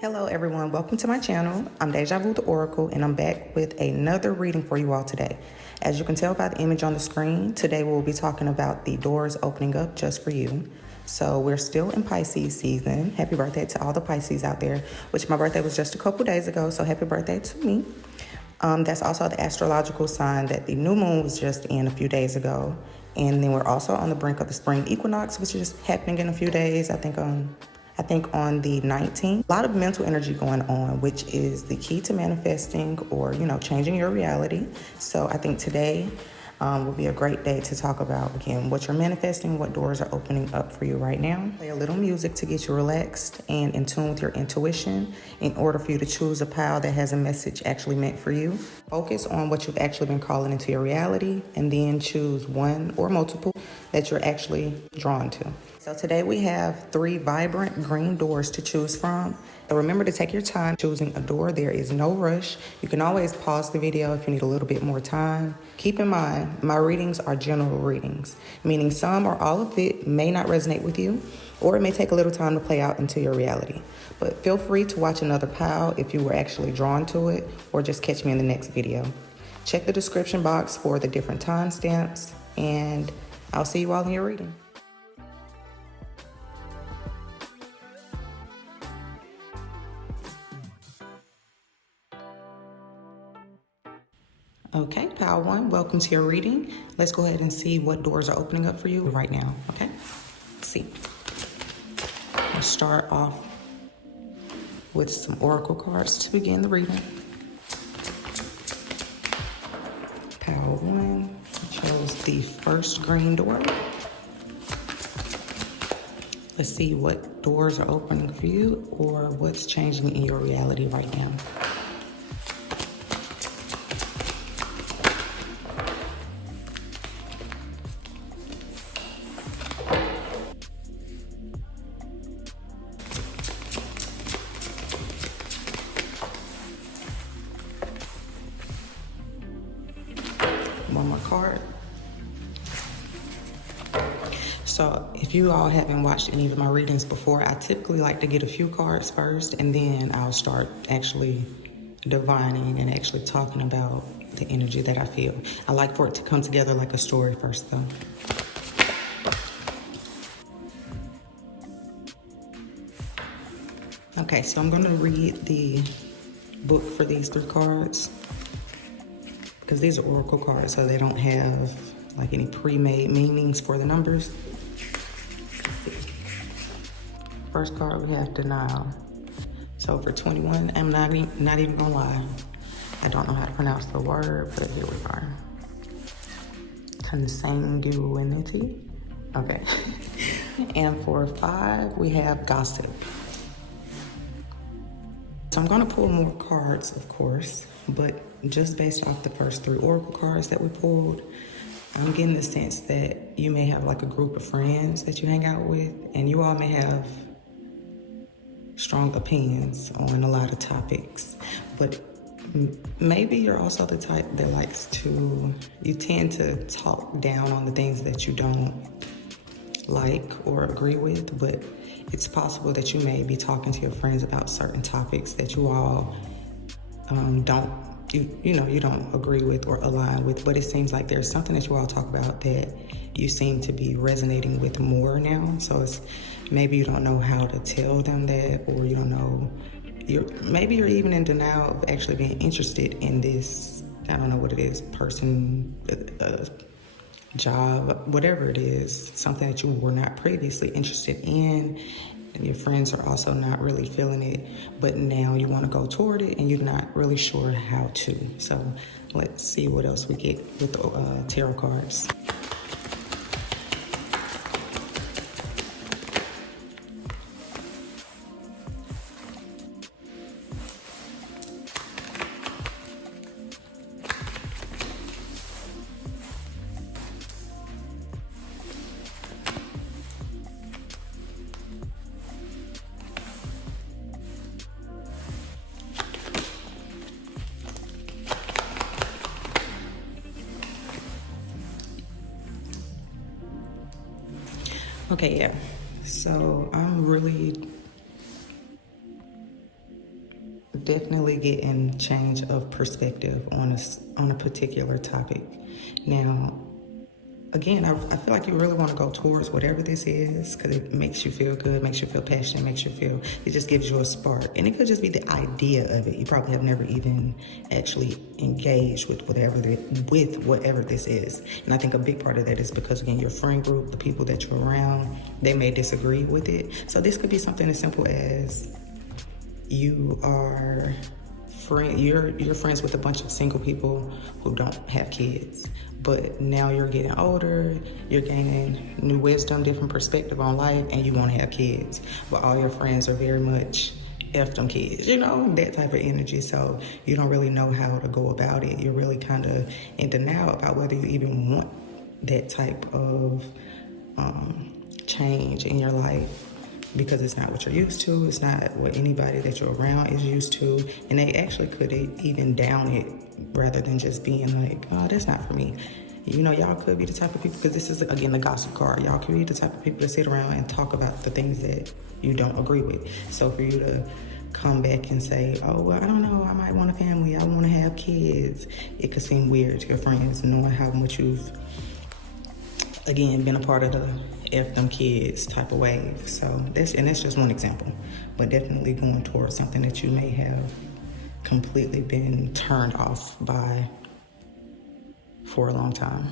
Hello everyone, welcome to my channel. I'm DejaVu The Oracle and I'm back with another reading for you all today. As you can tell by the image on the screen, today we'll be talking about the doors opening up just for you. So we're still in Pisces season. Happy birthday to all the Pisces out there, which my birthday was just a couple days ago, so happy birthday to me. That's also the astrological sign that the new moon was just in a few days ago. And then we're also on the brink of the spring equinox, which is happening in a few days, I think on the 19th. A lot of mental energy going on, which is the key to manifesting or, changing your reality. So I think today will be a great day to talk about, again, what you're manifesting, what doors are opening up for you right now. Play a little music to get you relaxed and in tune with your intuition in order for you to choose a pile that has a message actually meant for you. Focus on what you've actually been calling into your reality and then choose one or multiple that you're actually drawn to. So today we have 3 vibrant green doors to choose from. So remember to take your time choosing a door. There is no rush. You can always pause the video if you need a little bit more time. Keep in mind, my readings are general readings, meaning some or all of it may not resonate with you, or it may take a little time to play out into your reality. But feel free to watch another pile if you were actually drawn to it, or just catch me in the next video. Check the description box for the different timestamps, and I'll see you all in your reading. Okay, pile 1, welcome to your reading. Let's go ahead and see what doors are opening up for you right now, okay? Let's see. I'll start off with some oracle cards to begin the reading. Pile 1 chose the first green door. Let's see what doors are opening for you or what's changing in your reality right now. One more card. So if you all haven't watched any of my readings before, I typically like to get a few cards first and then I'll start actually divining and actually talking about the energy that I feel. I like for it to come together like a story first though. Okay, so I'm gonna read the book for these 3 cards, because these are oracle cards, so they don't have like any pre-made meanings for the numbers. First card, we have denial. So for 21, I'm not even gonna lie, I don't know how to pronounce the word, but here we are. Consanguinity. Okay. And for 5, we have gossip. So I'm gonna pull more cards, of course, but just based off the first 3 oracle cards that we pulled, I'm getting the sense that you may have like a group of friends that you hang out with, and you all may have strong opinions on a lot of topics, but maybe you're also the type that you tend to talk down on the things that you don't like or agree with, but it's possible that you may be talking to your friends about certain topics that you all you don't agree with or align with, but it seems like there's something that you all talk about that you seem to be resonating with more now. So it's maybe you don't know how to tell them that, or you don't know, maybe you're even in denial of actually being interested in this, I don't know what it is, person, job, whatever it is, something that you were not previously interested in, and your friends are also not really feeling it, but now you want to go toward it and you're not really sure how to. So let's see what else we get with the tarot cards. Okay, yeah. So I'm really definitely getting change of perspective on a particular topic. Now, again, I feel like you really want to go towards whatever this is because it makes you feel good, makes you feel passionate, makes you feel, it just gives you a spark. And it could just be the idea of it. You probably have never even actually engaged with whatever this is. And I think a big part of that is because, again, your friend group, the people that you're around, they may disagree with it. So this could be something as simple as you're friends with a bunch of single people who don't have kids. But now you're getting older, you're gaining new wisdom, different perspective on life, and you want to have kids. But all your friends are very much F them kids, that type of energy. So you don't really know how to go about it. You're really kind of in denial about whether you even want that type of change in your life, because it's not what you're used to. It's not what anybody that you're around is used to. And they actually could even down it rather than just being like, oh, that's not for me. Y'all could be the type of people, because this is, again, the gossip card. Y'all could be the type of people that sit around and talk about the things that you don't agree with. So for you to come back and say, oh, well, I don't know, I might want a family, I want to have kids, it could seem weird to your friends, knowing how much you've, again, been a part of the F them kids type of wave. So that's just one example, but definitely going towards something that you may have completely been turned off by for a long time.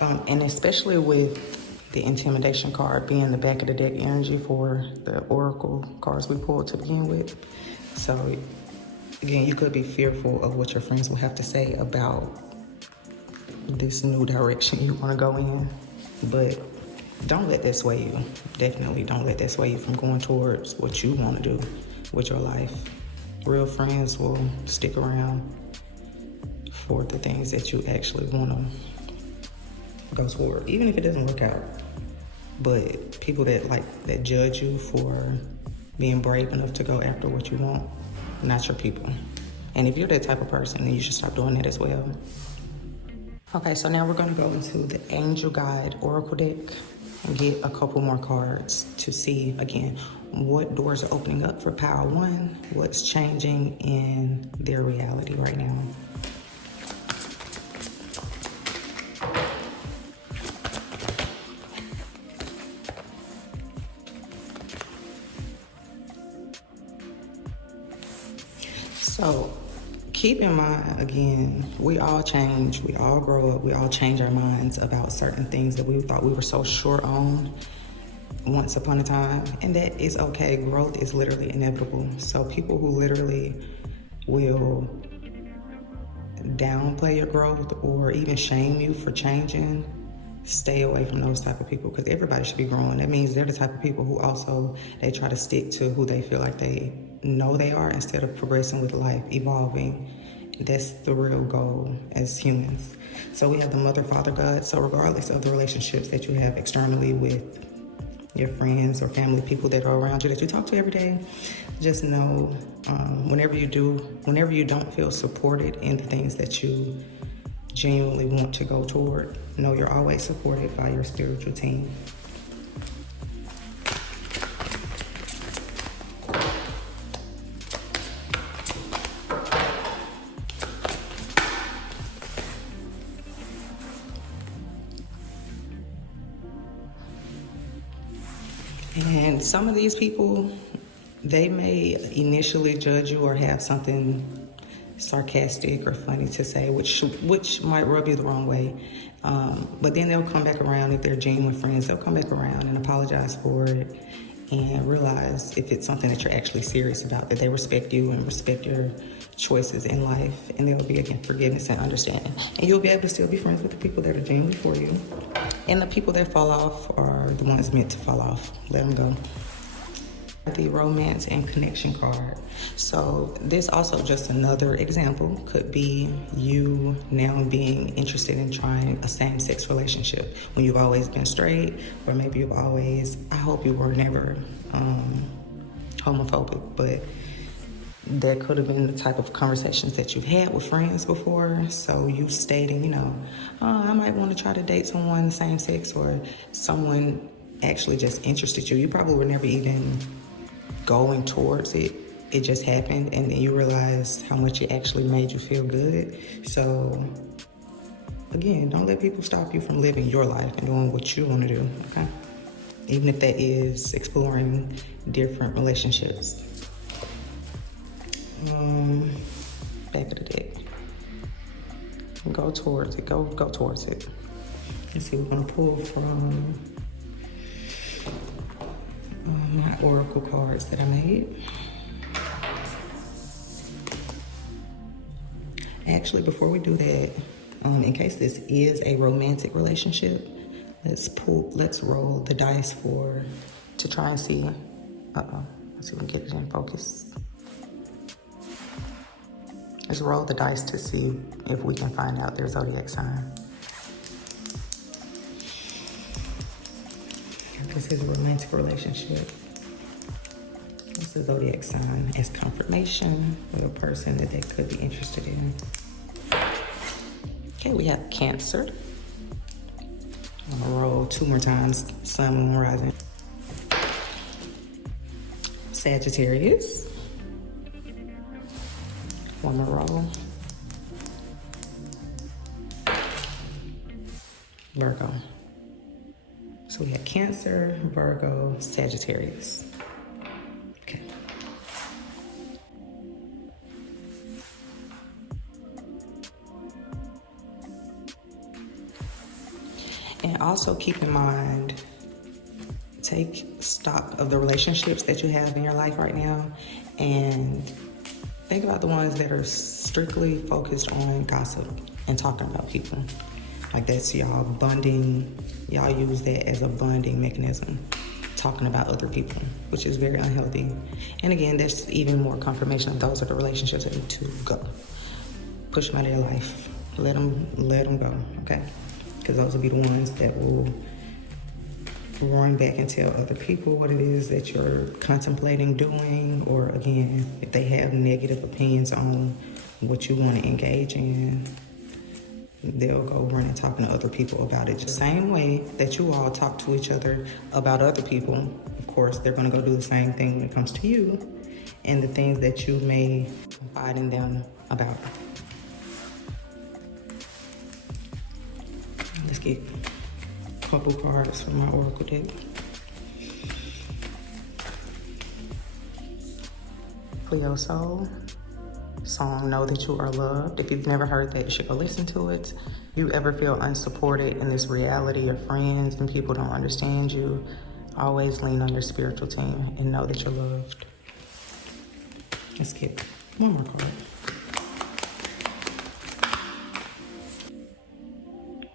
And especially with the intimidation card being the back of the deck energy for the oracle cards we pulled to begin with. So again, you could be fearful of what your friends will have to say about this new direction you want to go in, but don't let that sway you. Definitely don't let that sway you from going towards what you want to do with your life. Real friends will stick around for the things that you actually want to go toward, even if it doesn't work out. But people that judge you for being brave enough to go after what you want, not your people. And if you're that type of person, then you should stop doing that as well. Okay, so now we're going to go into the Angel Guide Oracle deck and get a couple more cards to see, again, what doors are opening up for Power One, what's changing in their reality right now. So keep in mind, again, we all change, we all grow up, we all change our minds about certain things that we thought we were so sure on once upon a time, and that is okay. Growth is literally inevitable. So people who literally will downplay your growth or even shame you for changing, stay away from those type of people, because everybody should be growing. That means they're the type of people who also, they try to stick to who they feel like they know they are instead of progressing with life, evolving. That's the real goal as humans. So we have the Mother, Father, God. So regardless of the relationships that you have externally with your friends or family, people that are around you that you talk to every day, just know whenever you don't feel supported in the things that you genuinely want to go toward, know you're always supported by your spiritual team. And some of these people, they may initially judge you or have something sarcastic or funny to say, which might rub you the wrong way. But then they'll come back around. If they're genuine friends, they'll come back around and apologize for it and realize if it's something that you're actually serious about, that they respect you and respect your choices in life, and there will be, again, forgiveness and understanding. And you'll be able to still be friends with the people that are genuine for you. And the people that fall off are the ones meant to fall off. Let them go. The Romance and Connection card. So this also just another example could be you now being interested in trying a same-sex relationship when you've always been straight, or maybe you've always, I hope you were never homophobic, but that could have been the type of conversations that you've had with friends before. So you stating, oh, I might want to try to date someone same sex, or someone actually just interested you. You probably were never even going towards it it just happened, and then you realize how much it actually made you feel good. So again, don't let people stop you from living your life and doing what you want to do, okay? Even if that is exploring different relationships. Back of the deck. Go towards it. Go towards it. Let's see, we're gonna pull from my oracle cards that I made. Actually, before we do that, in case this is a romantic relationship, let's roll the dice to try and see. Let's see if we can get it in focus. Let's roll the dice to see if we can find out their zodiac sign. This is a romantic relationship. This is zodiac sign as confirmation with a person that they could be interested in. Okay, we have Cancer. I'm gonna roll 2 more times, Sun, Moon, Rising. Sagittarius. 1 more roll. Virgo. So we have Cancer, Virgo, Sagittarius. Okay. And also keep in mind, take stock of the relationships that you have in your life right now, and think about the ones that are strictly focused on gossip and talking about people. Like that's y'all bonding, y'all use that as a bonding mechanism, talking about other people, which is very unhealthy. And again, that's even more confirmation of those are the relationships that need to go. Push them out of your life. Let them go, okay? Because those will be the ones that will run back and tell other people what it is that you're contemplating doing, or again, if they have negative opinions on what you want to engage in, they'll go run and talking to other people about it. The same way that you all talk to each other about other people, of course, they're going to go do the same thing when it comes to you and the things that you may confide in them about. Let's get a couple cards from my oracle deck. For your soul, song Know That You Are Loved. If you've never heard that, you should go listen to it. If you ever feel unsupported in this reality of friends and people don't understand you, always lean on your spiritual team and know that you're loved. Let's get 1 more card.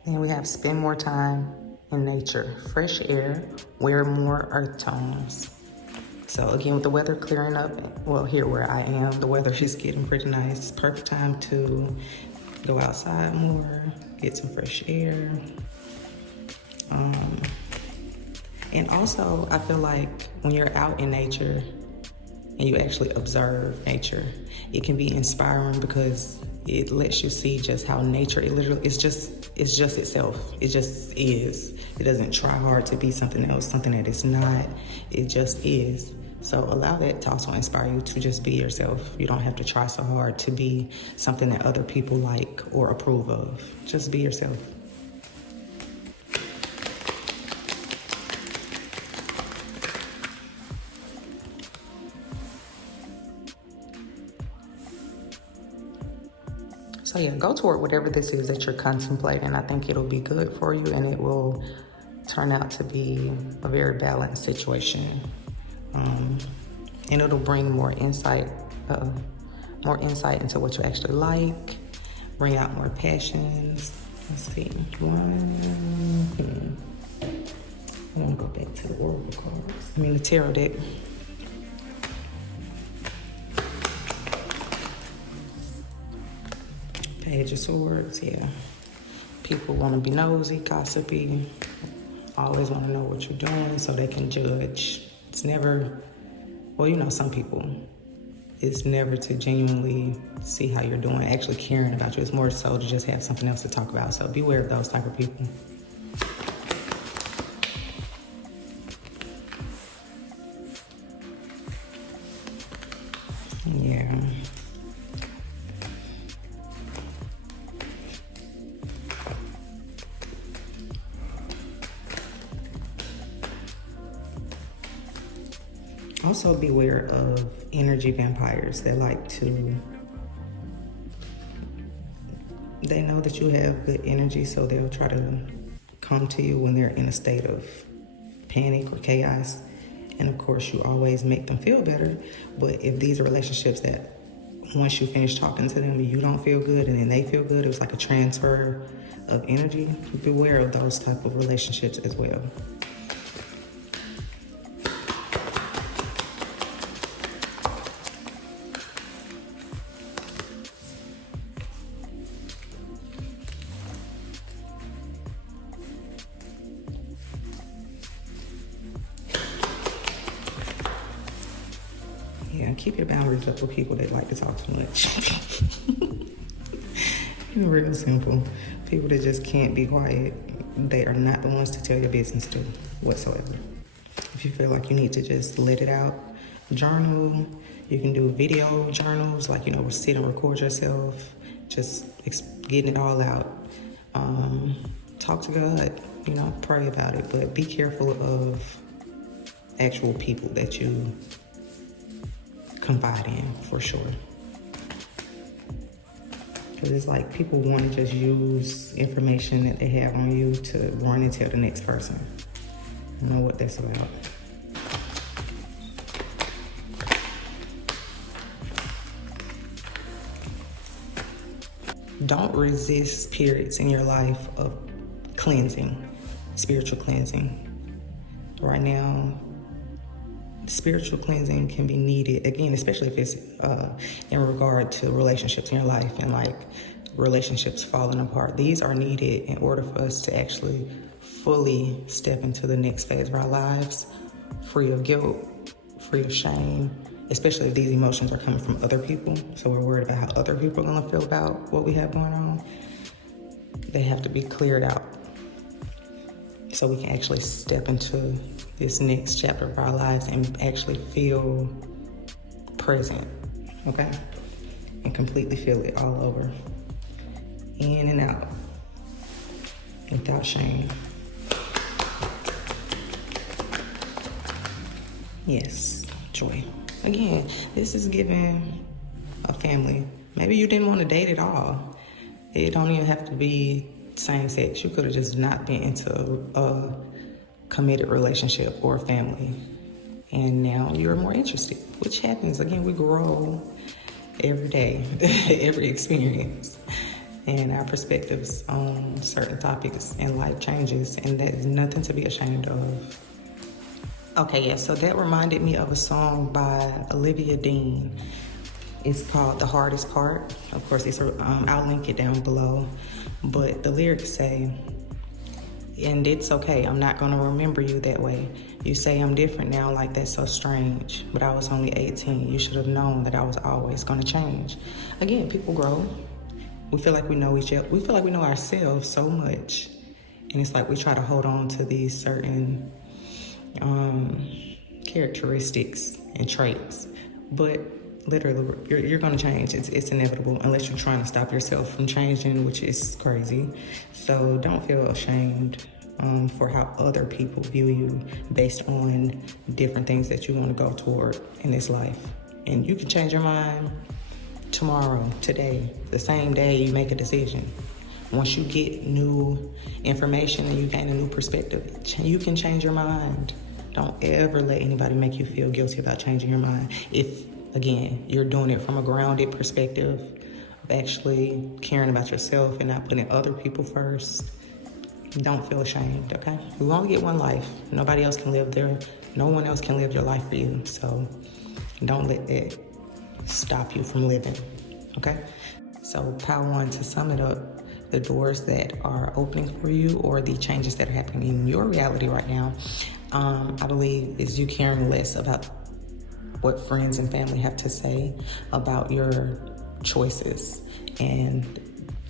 And we have spend more time in nature, fresh air, wear more earth tones. So again, with the weather clearing up, well, here where I am, the weather is getting pretty nice. Perfect time to go outside more, get some fresh air. And also, I feel like when you're out in nature and you actually observe nature, it can be inspiring because it lets you see just how nature, it's just itself. It just is. It doesn't try hard to be something else, something that it's not. It just is. So allow that to also inspire you to just be yourself. You don't have to try so hard to be something that other people like or approve of. Just be yourself. So yeah, go toward whatever this is that you're contemplating. I think it'll be good for you and it will turn out to be a very balanced situation. And it'll bring more insight into what you actually like, bring out more passions. Let's see. I want to go back to the oracle cards. The tarot deck. Page of Swords, yeah. People want to be nosy, gossipy, always want to know what you're doing so they can judge. It's never, well, some people, it's never to genuinely see how you're doing, actually caring about you. It's more so to just have something else to talk about. So beware of those type of people. Also beware of energy vampires that they know that you have good energy, so they'll try to come to you when they're in a state of panic or chaos. And of course, you always make them feel better. But if these are relationships that once you finish talking to them, you don't feel good and then they feel good, it was like a transfer of energy. Beware of those type of relationships as well. Yeah, keep your boundaries up with people that like to talk too much. Real simple. People that just can't be quiet, they are not the ones to tell your business to whatsoever. If you feel like you need to just let it out, journal. You can do video journals, like, sit and record yourself, just getting it all out. Talk to God, pray about it, but be careful of actual people that you confide in, for sure. Because it's like people want to just use information that they have on you to run and tell the next person. I don't know what that's about. Don't resist periods in your life of cleansing, spiritual cleansing. Right now, spiritual cleansing can be needed, again, especially if it's in regard to relationships in your life and like relationships falling apart. These are needed in order for us to actually fully step into the next phase of our lives, free of guilt, free of shame, especially if these emotions are coming from other people. So we're worried about how other people are gonna feel about what we have going on. They have to be cleared out so we can actually step into this next chapter of our lives and actually feel present, okay? And completely feel it all over, in and out, without shame. Yes, joy. Again, this is giving a family. Maybe you didn't want to date at all. It don't even have to be same sex. You could have just not been into a committed relationship or a family, and now you're more interested, which happens. Again, we grow every day, every experience, and our perspectives on certain topics and life changes, and that is nothing to be ashamed of. Okay, yeah, so that reminded me of a song by Olivia Dean. It's called The Hardest Part. Of course, I'll link it down below, but the lyrics say, "And it's okay, I'm not gonna remember you that way. You say I'm different now, like that's so strange. But I was only 18, you should have known that I was always gonna change." Again, people grow. We feel like we know each other. We feel like we know ourselves so much. And it's like we try to hold on to these certain characteristics and traits. But literally, you're gonna change. It's inevitable unless you're trying to stop yourself from changing, which is crazy. So don't feel ashamed for how other people view you based on different things that you want to go toward in this life. And you can change your mind tomorrow, today, the same day you make a decision. Once you get new information and you gain a new perspective, you can change your mind. Don't ever let anybody make you feel guilty about changing your mind. If, again, you're doing it from a grounded perspective of actually caring about yourself and not putting other people first, don't feel ashamed, okay? We only get one life. Nobody else can live there. No one else can live your life for you. So don't let that stop you from living, okay? So power one, to sum it up, the doors that are opening for you or the changes that are happening in your reality right now, I believe is you caring less about what friends and family have to say about your choices and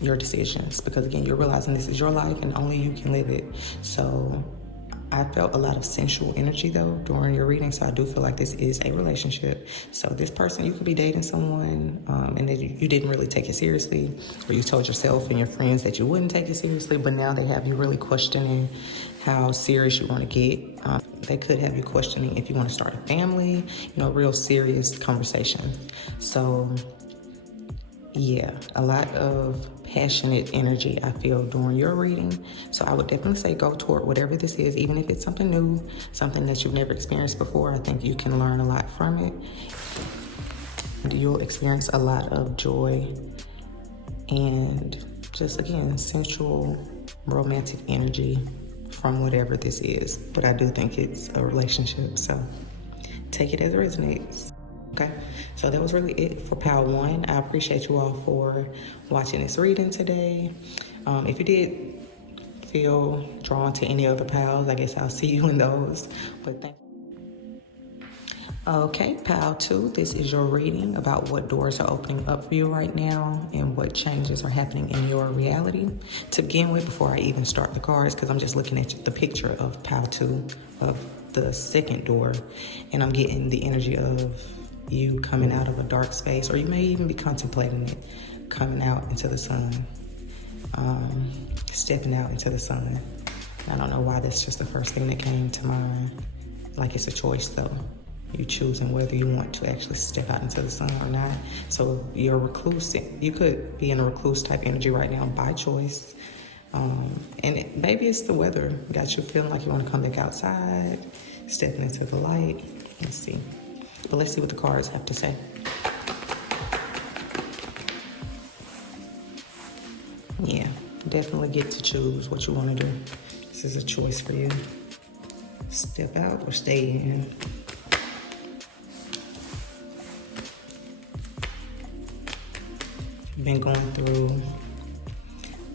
your decisions. Because again, you're realizing this is your life and only you can live it. So I felt a lot of sensual energy though during your reading, so I do feel like this is a relationship. So this person, you could be dating someone and that you didn't really take it seriously, or you told yourself and your friends that you wouldn't take it seriously, but now they have you really questioning how serious you want to get. They could have you questioning if you want to start a family, real serious conversations. So yeah, a lot of passionate energy I feel during your reading. So I would definitely say go toward whatever this is, even if it's something new, something that you've never experienced before. I think you can learn a lot from it. And you'll experience a lot of joy and just, again, sensual, romantic energy from whatever this is. But I do think it's a relationship, so take it as it resonates. Okay, so that was really it for Pile 1. I appreciate you all for watching this reading today. If you did feel drawn to any other piles, I guess I'll see you in those. But thank you. Okay, Pile 2, this is your reading about what doors are opening up for you right now and what changes are happening in your reality. To begin with, before I even start the cards, because I'm just looking at the picture of Pile 2 of the second door, and I'm getting the energy of you coming out of a dark space, or you may even be contemplating it, coming out into the sun, stepping out into the sun. I don't know why that's just the first thing that came to mind. Like it's a choice though. You choosing whether you want to actually step out into the sun or not. So you're recluse. You could be in a recluse type energy right now by choice. And maybe it's the weather got you feeling like you want to come back outside, stepping into the light. Let's see. But let's see what the cards have to say. Yeah, definitely get to choose what you want to do. This is a choice for you. Step out or stay in. You've been going through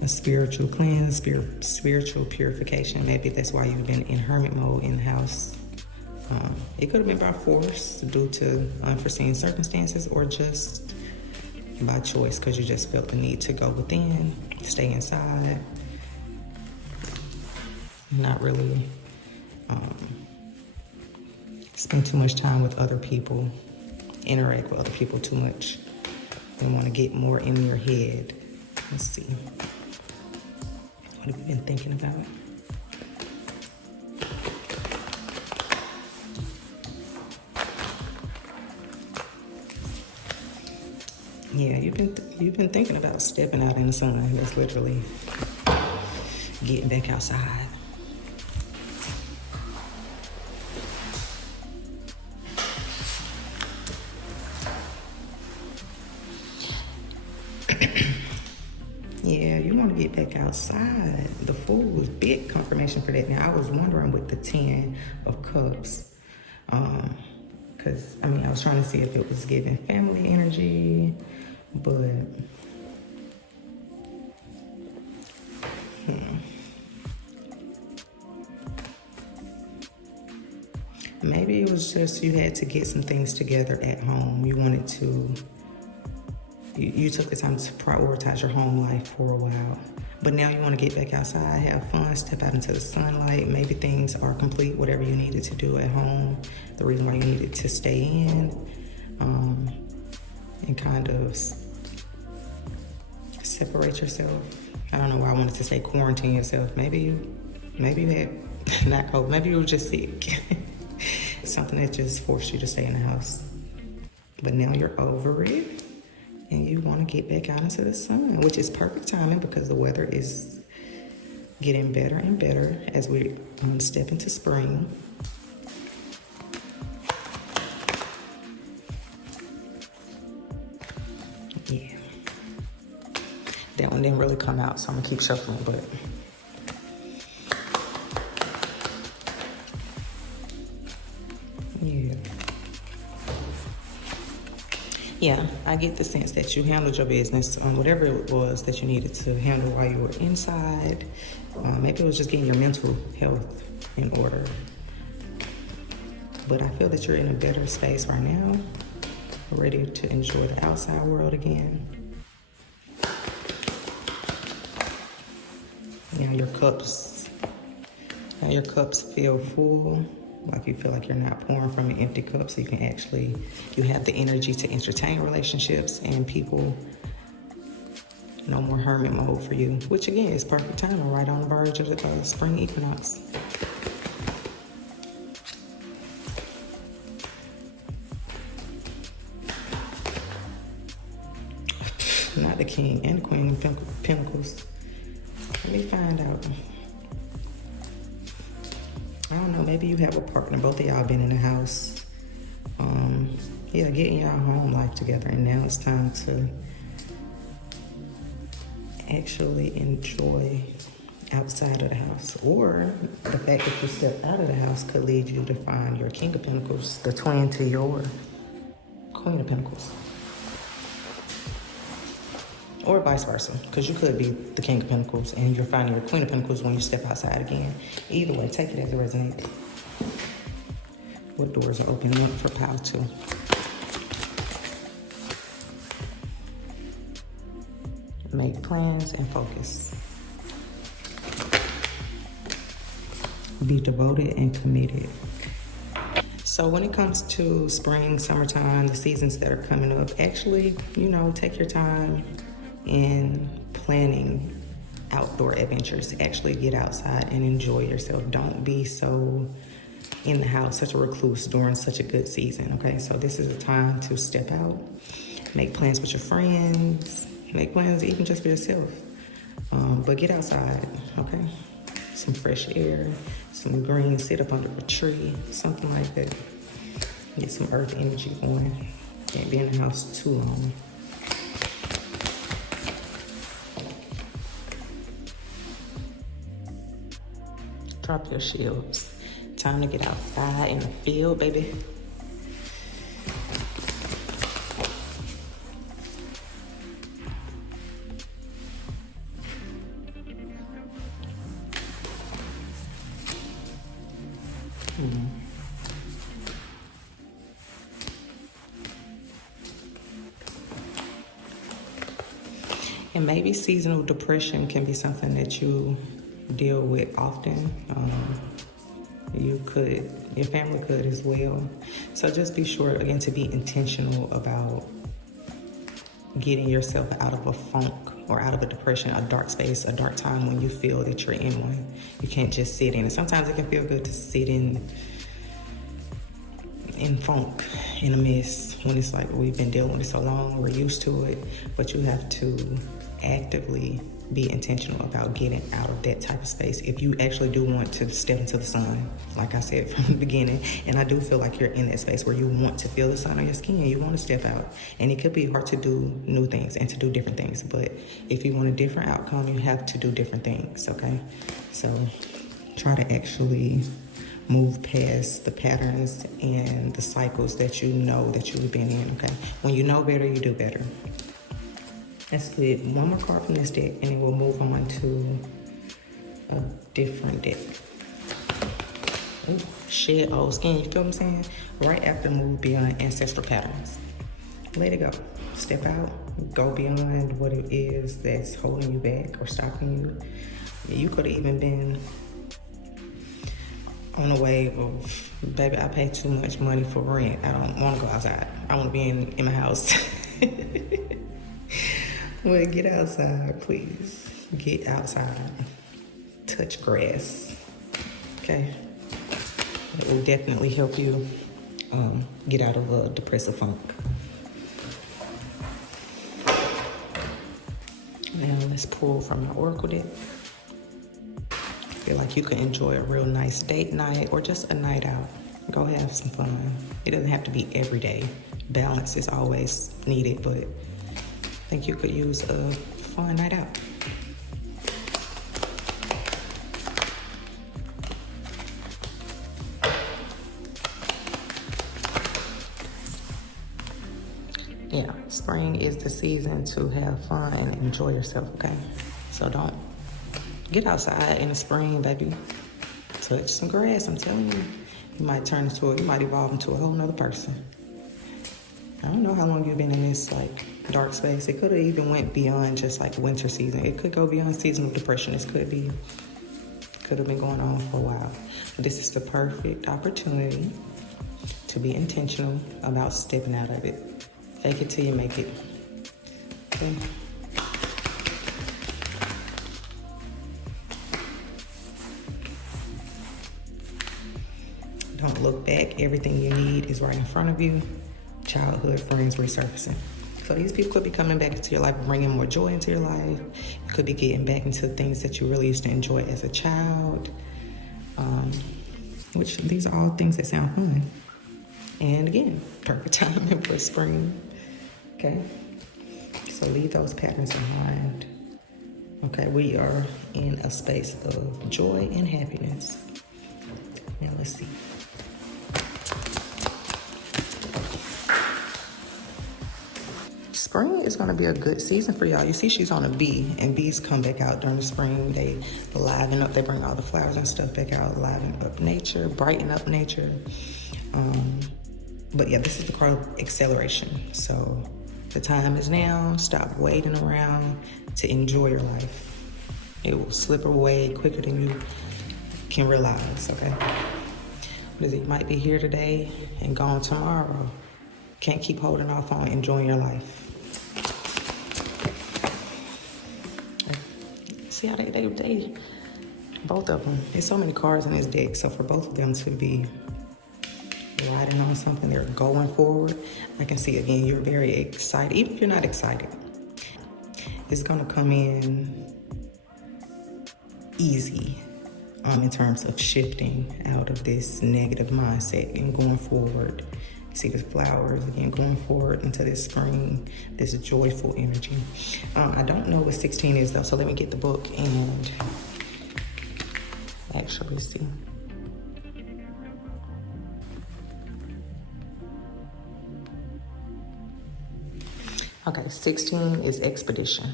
a spiritual cleanse, spiritual purification. Maybe that's why you've been in hermit mode in the house. It could have been by force due to unforeseen circumstances, or just by choice because you just felt the need to go within, stay inside, not really spend too much time with other people, interact with other people too much, and want to get more in your head. Let's see. What have you been thinking about? Yeah, you've been thinking about stepping out in the sun. That's literally getting back outside. Yeah, you want to get back outside. The Fool was big confirmation for that. Now, I was wondering with the 10 of Cups, because, I was trying to see if it was giving family energy, but maybe it was just you had to get some things together at home. You wanted to, you took the time to prioritize your home life for a while. But now you want to get back outside, have fun, step out into the sunlight. Maybe things are complete, whatever you needed to do at home. The reason why you needed to stay in, and kind of separate yourself. I don't know why I wanted to say quarantine yourself. Maybe you had not COVID. Maybe you were just sick. Something that just forced you to stay in the house. But now you're over it. And you want to get back out into the sun, which is perfect timing because the weather is getting better and better as we step into spring. Yeah. That one didn't really come out, so I'm going to keep shuffling, but... Yeah, I get the sense that you handled your business on whatever it was that you needed to handle while you were inside. Maybe it was just getting your mental health in order. But I feel that you're in a better space right now, ready to enjoy the outside world again. Now your cups feel full. Like you feel like you're not pouring from an empty cup, so you can actually, you have the energy to entertain relationships and people No more hermit mode for you, which again is perfect timing, right on the verge of the spring equinox. Not the king and the queen of pentacles. Let me find out. I don't know, maybe you have a partner, both of y'all been in the house. Yeah, getting y'all home life together, and now it's time to actually enjoy outside of the house. Or the fact that you step out of the house could lead you to find your king of pentacles, the twin to your queen of pentacles. Or vice versa, because you could be the king of pentacles and you're finding your queen of pentacles when you step outside again. Either way, take it as it resonates. What doors are open? One for pile 2. Make plans and focus. Be devoted and committed. So when it comes to spring, summertime, the seasons that are coming up, actually, you know, take your time in planning outdoor adventures. Actually get outside and enjoy yourself. Don't be so in the house, such a recluse during such a good season, okay? So this is a time to step out, make plans with your friends, make plans even just for yourself. But get outside, okay? Some fresh air, some green, sit up under a tree, something like that. Get some earth energy going. Can't be in the house too long. Drop your shields. Time to get outside in the field, baby. And maybe seasonal depression can be something that you deal with often. Your family could as well. So just be sure, again, to be intentional about getting yourself out of a funk or out of a depression, a dark space, a dark time when you feel that you're in one. You can't just sit in it. Sometimes it can feel good to sit in funk, in a mess, when it's like we've been dealing with it so long, we're used to it, but you have to actively be intentional about getting out of that type of space if you actually do want to step into the sun, like I said from the beginning. And I do feel like you're in that space where you want to feel the sun on your skin, you want to step out. And it could be hard to do new things and to do different things, but if you want a different outcome, you have to do different things, okay? So try to actually move past the patterns and the cycles that you know that you've been in, okay? When you know better, you do better. Let's get one more card from this deck and then we'll move on to a different deck. Ooh, shed old skin, you feel what I'm saying? Right after move beyond ancestral patterns. Let it go. Step out, go beyond what it is that's holding you back or stopping you. You could have even been on a wave of, baby, I pay too much money for rent. I don't want to go outside. I want to be in my house. Well, get outside, please. Get outside. Touch grass. Okay? It will definitely help you get out of a depressive funk. Now let's pull from the Oracle deck. Feel like you can enjoy a real nice date night or just a night out. Go have some fun. It doesn't have to be every day. Balance is always needed, but I think you could use a fun night out. Yeah, spring is the season to have fun and enjoy yourself, okay? So don't get outside in the spring, baby. Touch some grass, I'm telling you. You might you might evolve into a whole nother person. I don't know how long you've been in this like dark space. It could have even went beyond just like winter season. It could go beyond seasonal depression. This could have been going on for a while. But this is the perfect opportunity to be intentional about stepping out of it. Fake it till you make it. Okay? Don't look back. Everything you need is right in front of you. Childhood friends resurfacing. So these people could be coming back into your life, bringing more joy into your life. You could be getting back into things that you really used to enjoy as a child. Which these are all things that sound fun. And again, perfect timing for spring. Okay, so leave those patterns behind. Okay, we are in a space of joy and happiness. Now let's see. Spring is going to be a good season for y'all. You see she's on a bee, and bees come back out during the spring. They liven up, they bring all the flowers and stuff back out, liven up nature, brighten up nature. But yeah, this is the card of acceleration. So the time is now. Stop waiting around to enjoy your life. It will slip away quicker than you can realize, okay? Because it might be here today and gone tomorrow. Can't keep holding off on enjoying your life. See how they both of them. There's so many cards in this deck, so for both of them to be riding on something, they're going forward. I can see again, you're very excited. Even if you're not excited, it's gonna come in easy in terms of shifting out of this negative mindset and going forward. See the flowers again, going forward into this spring, this joyful energy. I don't know what 16 is though, so let me get the book and actually see. Okay, 16 is expedition.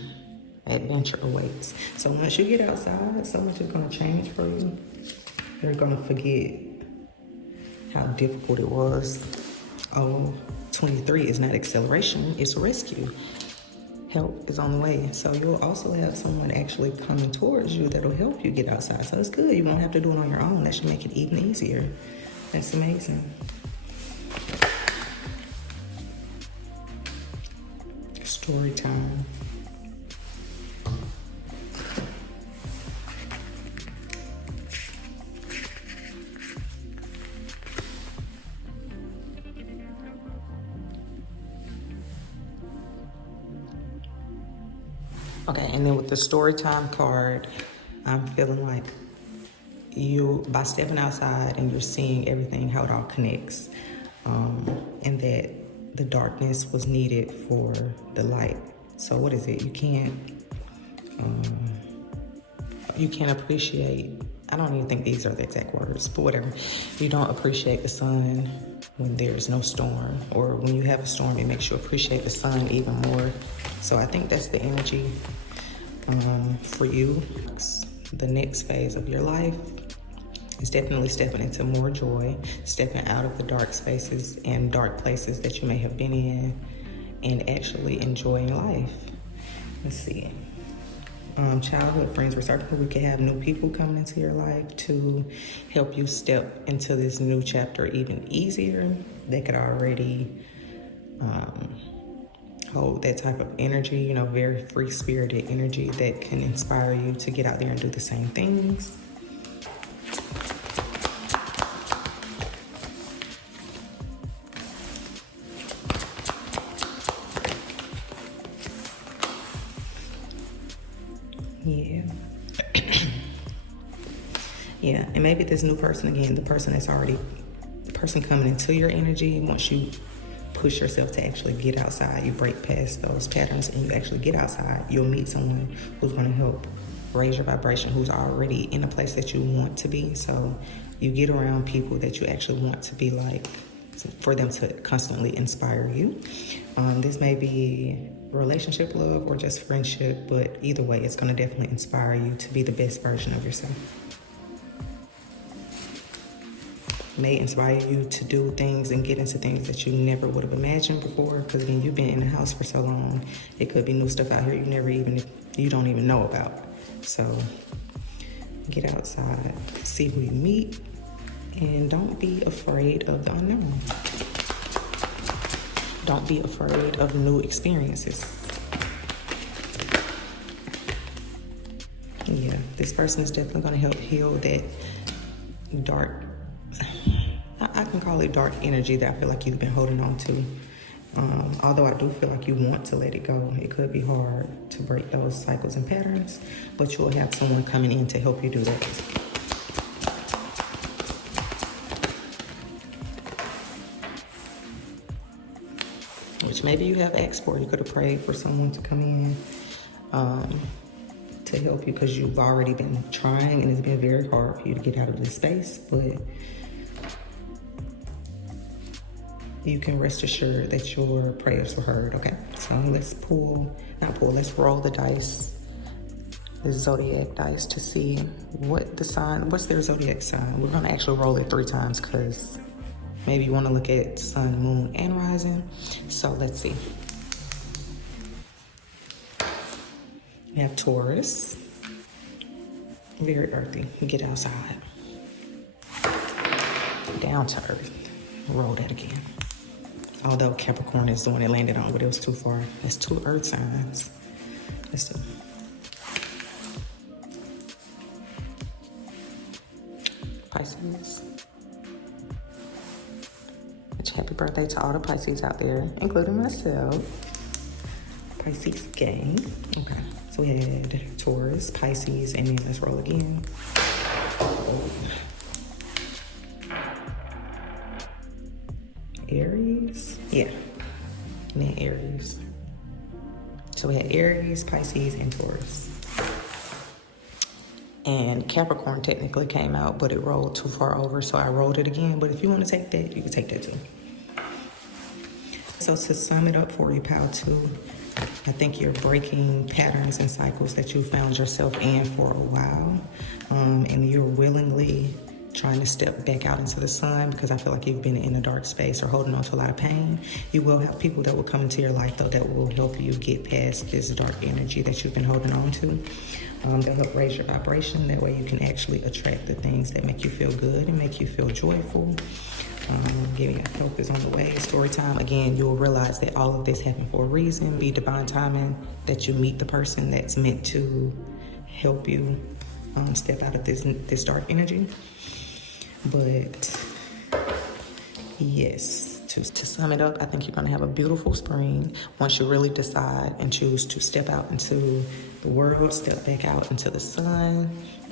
Adventure awaits. So once you get outside, so much is gonna change for you. You're gonna forget how difficult it was. Oh, 23 is not acceleration, it's rescue. Help is on the way. So you'll also have someone actually coming towards you that'll help you get outside. So it's good, you won't have to do it on your own. That should make it even easier. That's amazing. Story time. Okay, and then with the story time card, I'm feeling like you, by stepping outside and you're seeing everything, how it all connects, and that the darkness was needed for the light. So what is it? You can't appreciate, I don't even think these are the exact words, but whatever. You don't appreciate the sun when there's no storm, or when you have a storm, it makes you appreciate the sun even more. So I think that's the energy for you. The next phase of your life is definitely stepping into more joy, stepping out of the dark spaces and dark places that you may have been in, and actually enjoying life. Let's see. Childhood friends resurfacing. We could have new people coming into your life to help you step into this new chapter even easier. They could already hold that type of energy, you know, very free-spirited energy that can inspire you to get out there and do the same things. Yeah. Yeah, and maybe this new person, again, the person coming into your energy, once you push yourself to actually get outside, you break past those patterns and you actually get outside, you'll meet someone who's going to help raise your vibration, who's already in a place that you want to be. So you get around people that you actually want to be like, for them to constantly inspire you. This may be relationship love or just friendship, but either way, it's going to definitely inspire you to be the best version of yourself. May inspire you to do things and get into things that you never would have imagined before, because again, you've been in the house for so long. It could be new stuff out here you don't even know about. So get outside, see who you meet, and don't be afraid of the unknown. Don't be afraid of new experiences. Yeah, this person is definitely going to help heal that dark I can call it dark energy that I feel like you've been holding on to. Although I do feel like you want to let it go. It could be hard to break those cycles and patterns, but you'll have someone coming in to help you do that. Which maybe you have asked for. You could have prayed for someone to come in to help you, because you've already been trying and it's been very hard for you to get out of this space, but you can rest assured that your prayers were heard, okay? So let's let's roll the dice, the zodiac dice, to see what's their zodiac sign. We're gonna actually roll it 3 times because maybe you wanna look at sun, moon, and rising. So let's see. We have Taurus, very earthy, get outside. Down to earth, roll that again. Although Capricorn is the one that landed on, but it was too far. That's 2 earth signs. Let's see. Pisces. Which, happy birthday to all the Pisces out there, including myself. Pisces gang. Okay, so we had Taurus, Pisces, and then let's roll again. Aries, yeah, and then Aries. So we had Aries, Pisces, and Taurus. And Capricorn technically came out, but it rolled too far over, so I rolled it again. But if you want to take that, you can take that too. So to sum it up for you, Pile 2, I think you're breaking patterns and cycles that you found yourself in for a while, and you're willingly trying to step back out into the sun, because I feel like you've been in a dark space or holding on to a lot of pain. You will have people that will come into your life, though, that will help you get past this dark energy that you've been holding on to. They'll help raise your vibration. That way you can actually attract the things that make you feel good and make you feel joyful. Giving you help is on the way. Story time. Again, you'll realize that all of this happened for a reason. Be divine timing, that you meet the person that's meant to help you step out of this dark energy. But yes, to sum it up, I think you're going to have a beautiful spring once you really decide and choose to step out into the world, step back out into the sun,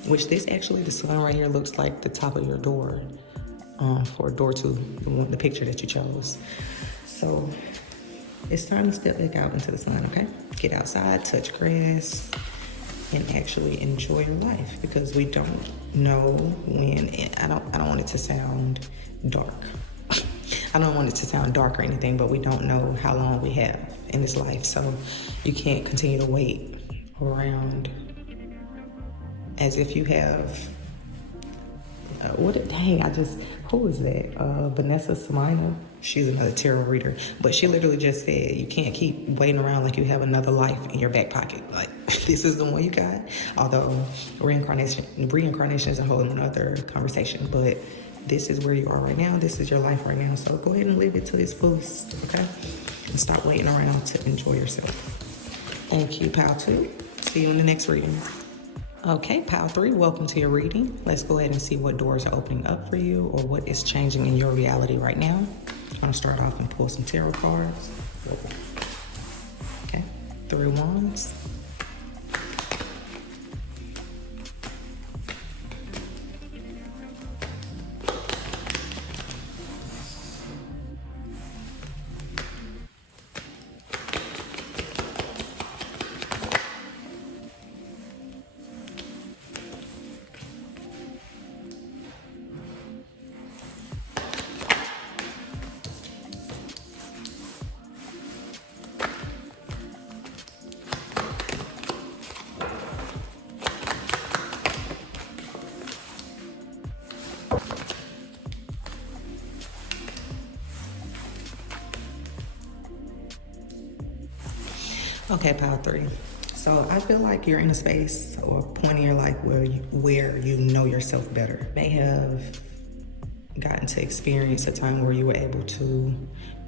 which the sun right here looks like the top of your door, for door 2, the picture that you chose. So it's time to step back out into the sun, okay? Get outside, touch grass, and actually enjoy your life, because we don't know when. I don't want it to sound dark. I don't want it to sound dark or anything, but we don't know how long we have in this life. So you can't continue to wait around as if you have who is that? Vanessa Samina. She's another tarot reader, but she literally just said you can't keep waiting around like you have another life in your back pocket. Like, this is the one you got. Although reincarnation is a whole nother conversation, but this is where you are right now. This is your life right now. So go ahead and live it to its fullest, okay? And stop waiting around to enjoy yourself. Thank you, Pile 2. See you in the next reading. Okay, Pile 3, welcome to your reading. Let's go ahead and see what doors are opening up for you, or what is changing in your reality right now. I'm gonna start off and pull some tarot cards. Okay, 3 wands. Okay, Pile 3. So I feel like you're in a space or point in your life where you know yourself better. May have gotten to experience a time where you were able to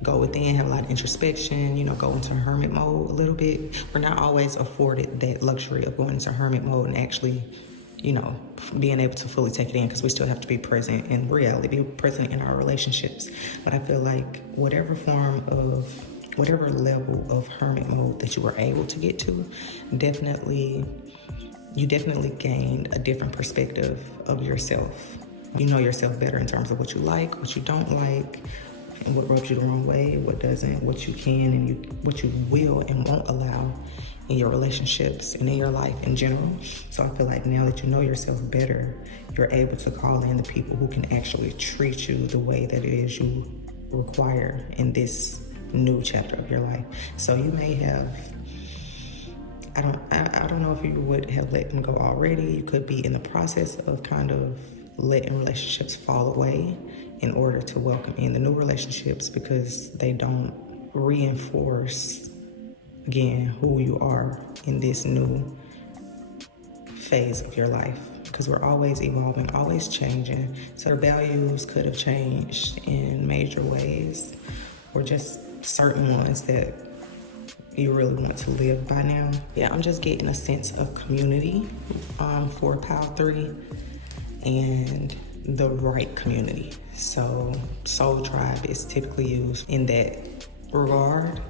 go within, have a lot of introspection, go into hermit mode a little bit. We're not always afforded that luxury of going into hermit mode and actually you know, being able to fully take it in, because we still have to be present in reality, be present in our relationships. But I feel like whatever level of hermit mode that you were able to get to, you definitely gained a different perspective of yourself. You know yourself better in terms of what you like, what you don't like, and what rubs you the wrong way, what doesn't, what you can and what you will and won't allow in your relationships and in your life in general. So I feel like now that you know yourself better, you're able to call in the people who can actually treat you the way that it is you require in this new chapter of your life. So you may have, I don't know if you would have let them go already. You could be in the process of kind of letting relationships fall away in order to welcome in the new relationships, because they don't reinforce, again, who you are in this new phase of your life. Because we're always evolving, always changing. So your values could have changed in major ways, or just certain ones that you really want to live by now. Yeah, I'm just getting a sense of community for Pile 3 and the right community. So soul tribe is typically used in that regard.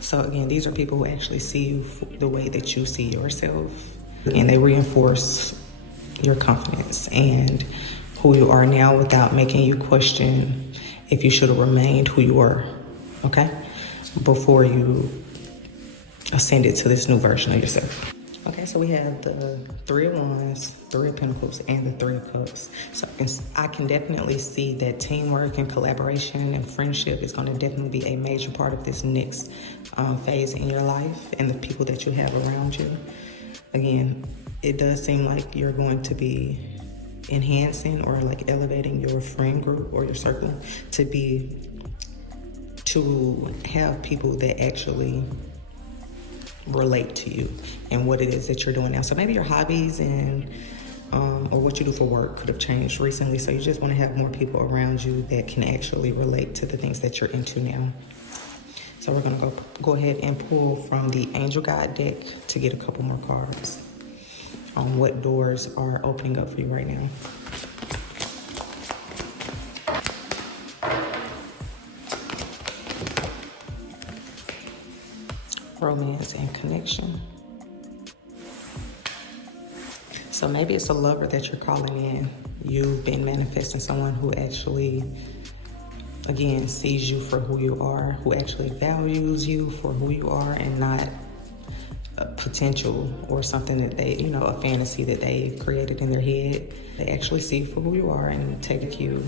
So again, these are people who actually see you the way that you see yourself, and they reinforce your confidence and who you are now without making you question if you should have remained who you were, okay? Before you ascended to this new version of yourself. Okay, so we have the 3 of Wands, 3 of Pentacles, and the 3 of Cups. So I can definitely see that teamwork and collaboration and friendship is going to definitely be a major part of this next phase in your life and the people that you have around you. Again, it does seem like you're going to be enhancing or like elevating your friend group or your circle to have people that actually relate to you and what it is that you're doing now. So maybe your hobbies and or what you do for work could have changed recently. So you just want to have more people around you that can actually relate to the things that you're into now. So we're gonna go ahead and pull from the Angel Guide deck to get a couple more cards on what doors are opening up for you right now. Romance and connection. So maybe it's a lover that you're calling in. You've been manifesting someone who actually, again, sees you for who you are, who actually values you for who you are and not a potential or something that they, a fantasy that they've created in their head. They actually see you for who you are and take you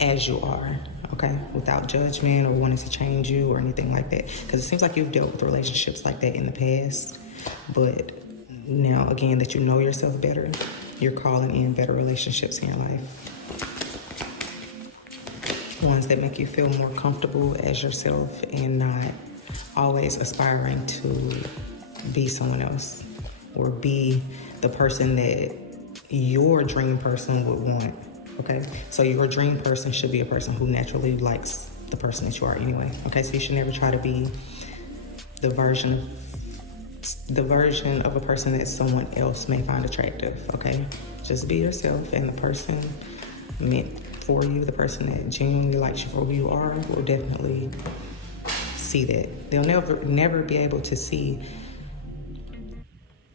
as you are. Okay, without judgment or wanting to change you or anything like that. Because it seems like you've dealt with relationships like that in the past. But now, again, that you know yourself better, you're calling in better relationships in your life. Ones that make you feel more comfortable as yourself and not always aspiring to be someone else or be the person that your dream person would want. Okay, so your dream person should be a person who naturally likes the person that you are anyway. Okay, so you should never try to be the version of a person that someone else may find attractive. Okay, just be yourself, and the person meant for you, the person that genuinely likes you for who you are, will definitely see that. They'll never be able to see.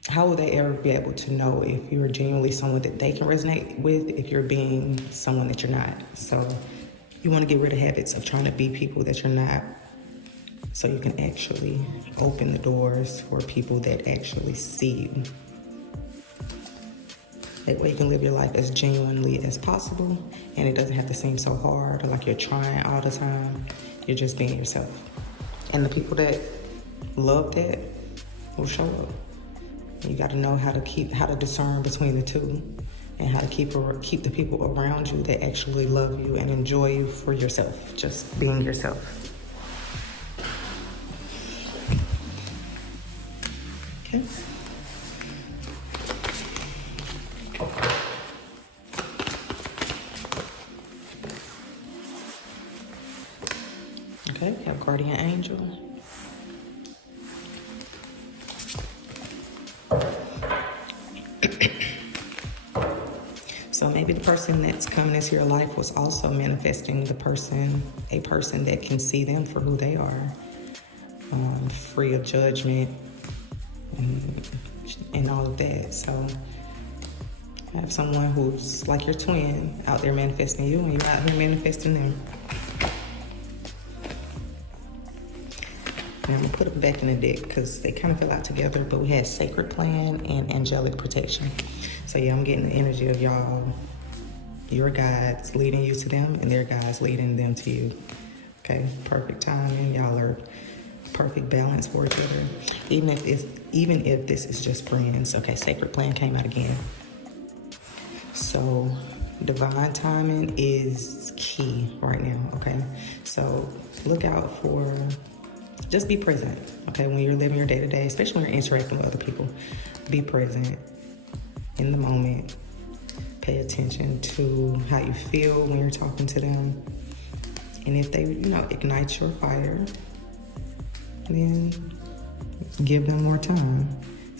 How will they ever be able to know if you're genuinely someone that they can resonate with if you're being someone that you're not? So you want to get rid of habits of trying to be people that you're not, so you can actually open the doors for people that actually see you. That way you can live your life as genuinely as possible, and it doesn't have to seem so hard or like you're trying all the time. You're just being yourself. And the people that love that will show up. You got to know how to discern between the two, and how to keep the people around you that actually love you and enjoy you for yourself, just being yourself. Okay. Okay, we have Guardian Angel. person that's coming into your life was also manifesting a person that can see them for who they are, free of judgment and all of that. So I have someone who's like your twin out there manifesting you, and you're out here manifesting them. And I'm gonna put them back in the deck because they kind of fell out together, but we had sacred plan and angelic protection. So yeah, I'm getting the energy of y'all, your guides leading you to them and their guides leading them to you. Okay, perfect timing. Y'all are perfect balance for each other. Even if this is just friends. Okay, sacred plan came out again. So divine timing is key right now, okay? So look out for, just be present, okay? When you're living your day-to-day, especially when you're interacting with other people, be present in the moment. Pay attention to how you feel when you're talking to them. And if they, ignite your fire, then give them more time.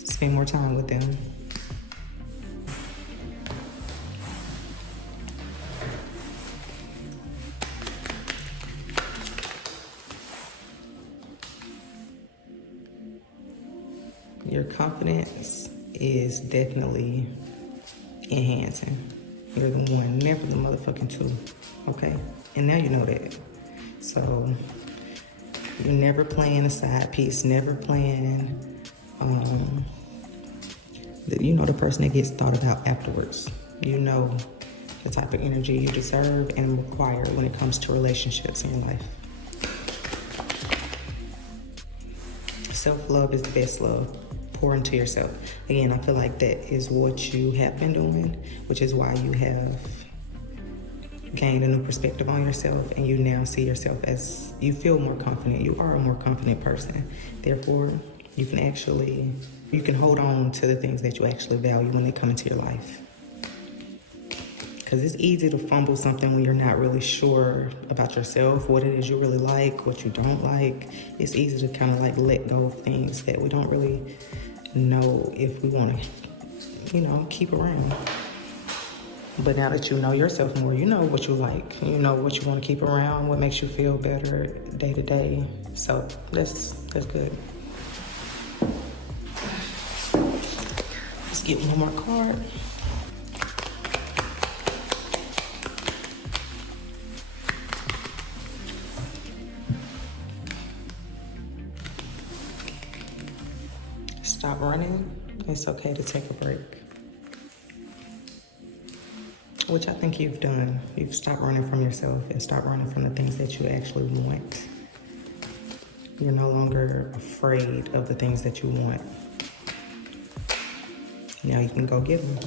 Spend more time with them. Your confidence is definitely enhancing. You're the one, never the motherfucking two, okay? And now you know that. So you're never playing a side piece, never playing, the person that gets thought about afterwards. You know the type of energy you deserve and require when it comes to relationships in your life. Self-love is the best love. Pour into yourself. Again, I feel like that is what you have been doing, which is why you have gained a new perspective on yourself, and you now see yourself as, you feel more confident. You are a more confident person. Therefore, you can hold on to the things that you actually value when they come into your life. Because it's easy to fumble something when you're not really sure about yourself, what it is you really like, what you don't like. It's easy to kind of like let go of things that we don't really know if we want to, keep around. But now that you know yourself more, you know what you like, you know what you want to keep around, what makes you feel better day to day. So that's good. Let's get one more card. Stop running. It's okay to take a break. Which I think you've done. You've stopped running from yourself and stopped running from the things that you actually want. You're no longer afraid of the things that you want. Now you can go get them.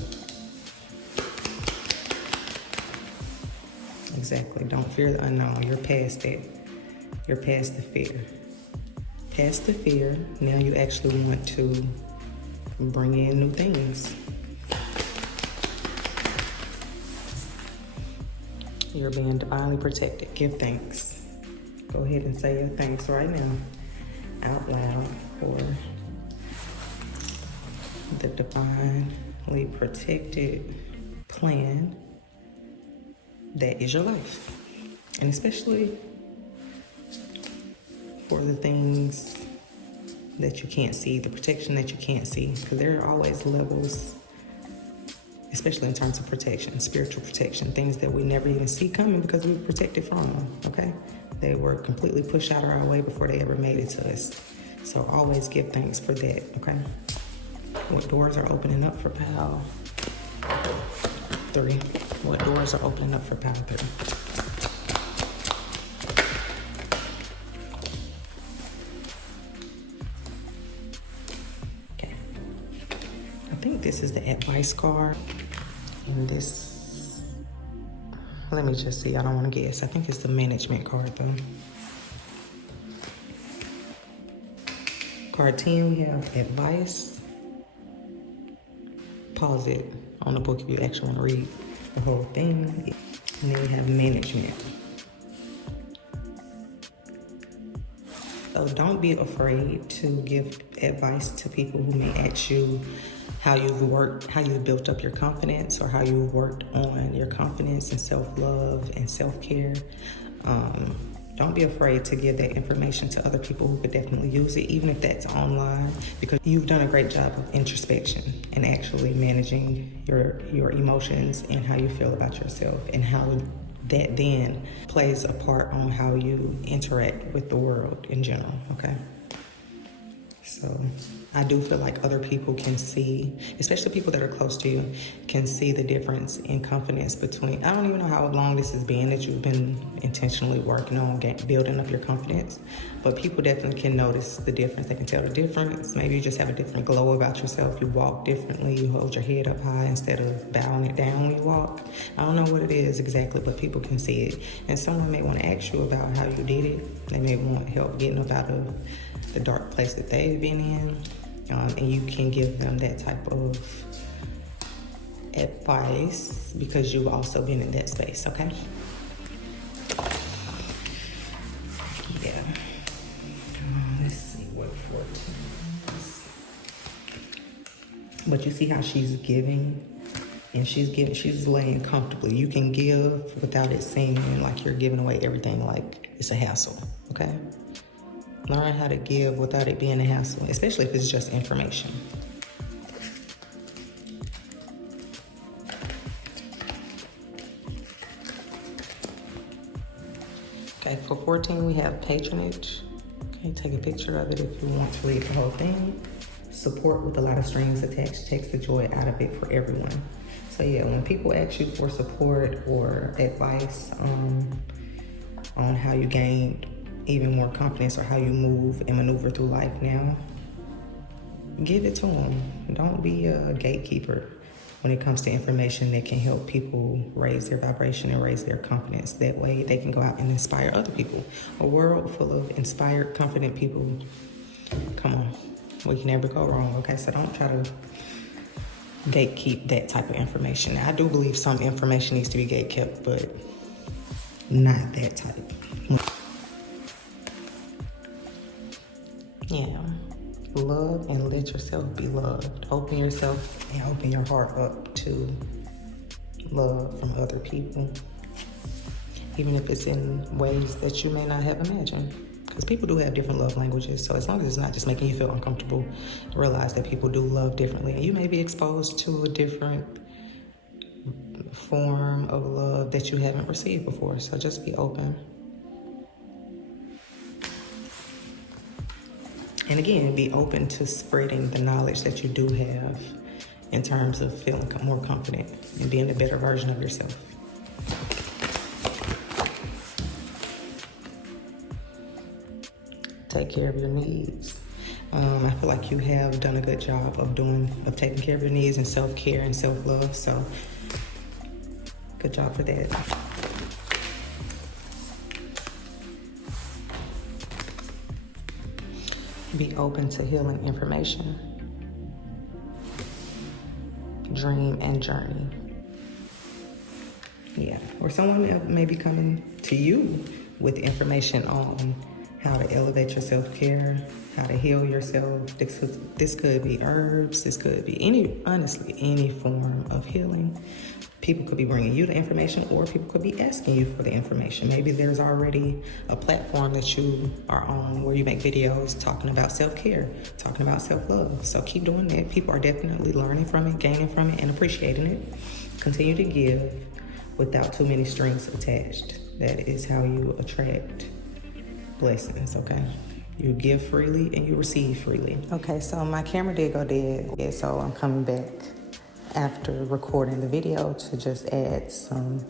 Exactly. Don't fear the unknown. You're past that. You're past the fear. Past the fear, now you actually want to bring in new things. You're being divinely protected. Give thanks. Go ahead and say your thanks right now, out loud, for the divinely protected plan that is your life. And especially for the things that you can't see, the protection that you can't see, because there are always levels, especially in terms of protection, spiritual protection, things that we never even see coming because we were protected from them, okay? They were completely pushed out of our way before they ever made it to us. So always give thanks for that, okay? What doors are opening up for Pal 3? What doors are opening up for Pal 3? I think this is the advice card, and this, let me just see, I don't want to guess. I think it's the management card though. Card 10, we have advice. Pause it on the book if you actually want to read the whole thing. And then we have management. So don't be afraid to give advice to people who may ask you how you've built up your confidence, or how you've worked on your confidence and self-love and self-care. Don't be afraid to give that information to other people who could definitely use it, even if that's online, because you've done a great job of introspection and actually managing your emotions and how you feel about yourself, and how that then plays a part on how you interact with the world in general, okay? So I do feel like other people can see, especially people that are close to you, can see the difference in confidence between, I don't even know how long this has been that you've been intentionally working on building up your confidence, but people definitely can notice the difference. They can tell the difference. Maybe you just have a different glow about yourself. You walk differently. You hold your head up high instead of bowing it down when you walk. I don't know what it is exactly, but people can see it. And someone may want to ask you about how you did it. They may want help getting up out of the dark place that they've been in, and you can give them that type of advice because you've also been in that space, okay? Yeah. Let's see what 14 is. But you see how she's giving, and she's laying comfortably. You can give without it seeming like you're giving away everything, like it's a hassle, okay? Learn how to give without it being a hassle, especially if it's just information. Okay, for 14, we have patronage. Okay, take a picture of it if you want to read the whole thing. Support with a lot of strings attached takes the joy out of it for everyone. So yeah, when people ask you for support or advice on how you gain even more confidence or how you move and maneuver through life now, give it to them. Don't be a gatekeeper when it comes to information that can help people raise their vibration and raise their confidence. That way they can go out and inspire other people. A world full of inspired, confident people. Come on, we can never go wrong, okay? So don't try to gatekeep that type of information. Now, I do believe some information needs to be gatekept, but not that type. Yeah, love and let yourself be loved. Open yourself and open your heart up to love from other people, even if it's in ways that you may not have imagined. Because people do have different love languages, so as long as it's not just making you feel uncomfortable, realize that people do love differently, and you may be exposed to a different form of love that you haven't received before, so just be open. And again, be open to spreading the knowledge that you do have in terms of feeling more confident and being a better version of yourself. Take care of your needs. I feel like you have done a good job of taking care of your needs and self-care and self-love, so good job for that. Be open to healing information. Dream and journey. Yeah, or someone may be coming to you with information on how to elevate your self-care, how to heal yourself. This could be herbs. This could be honestly, any form of healing. People could be bringing you the information, or people could be asking you for the information. Maybe there's already a platform that you are on where you make videos talking about self-care, talking about self-love. So keep doing that. People are definitely learning from it, gaining from it, and appreciating it. Continue to give without too many strings attached. That is how you attract blessings, okay? You give freely and you receive freely. Okay, so my camera did go dead, so I'm coming back after recording the video to just add some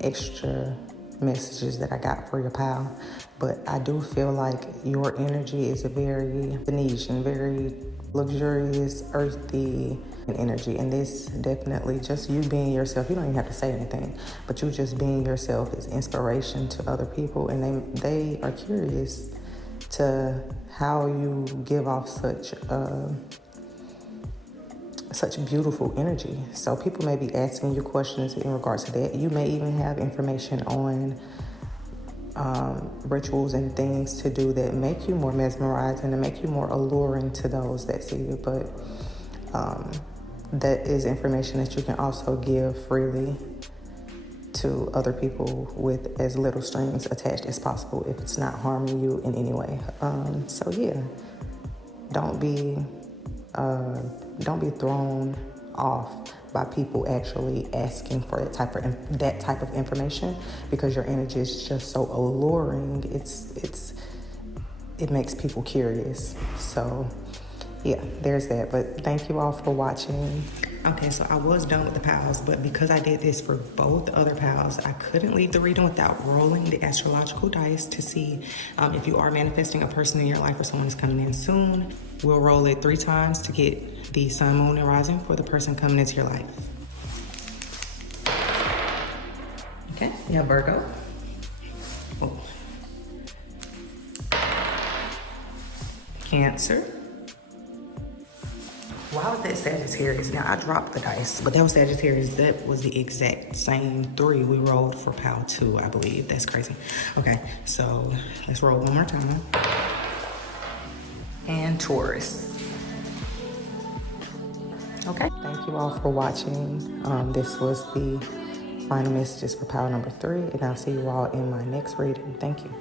extra messages that I got for your pal. But I do feel like your energy is a very Venetian, very luxurious, earthy energy. And this definitely, just you being yourself, you don't even have to say anything, but you just being yourself is inspiration to other people. And they are curious to how you give off such beautiful energy. So people may be asking you questions in regards to that. You may even have information on rituals and things to do that make you more mesmerizing and make you more alluring to those that see you. But that is information that you can also give freely to other people with as little strings attached as possible if it's not harming you in any way. So yeah, don't be thrown off by people actually asking for that type of information, because your energy is just so alluring. It makes people curious. So yeah, there's that. But thank you all for watching. Okay, so I was done with the pals, but because I did this for both other pals, I couldn't leave the reading without rolling the astrological dice to see if you are manifesting a person in your life or someone is coming in soon. We'll roll it 3 times to get the sun, moon, and rising for the person coming into your life. Okay, yeah, Virgo. Oh. Cancer. Why was that Sagittarius? Now, I dropped the dice, but that was Sagittarius. That was the exact same 3 we rolled for pal 2, I believe. That's crazy. Okay, so let's roll one more time. And Taurus. Okay, thank you all for watching. This was the final messages for pile number 3, and I'll see you all in my next reading. Thank you.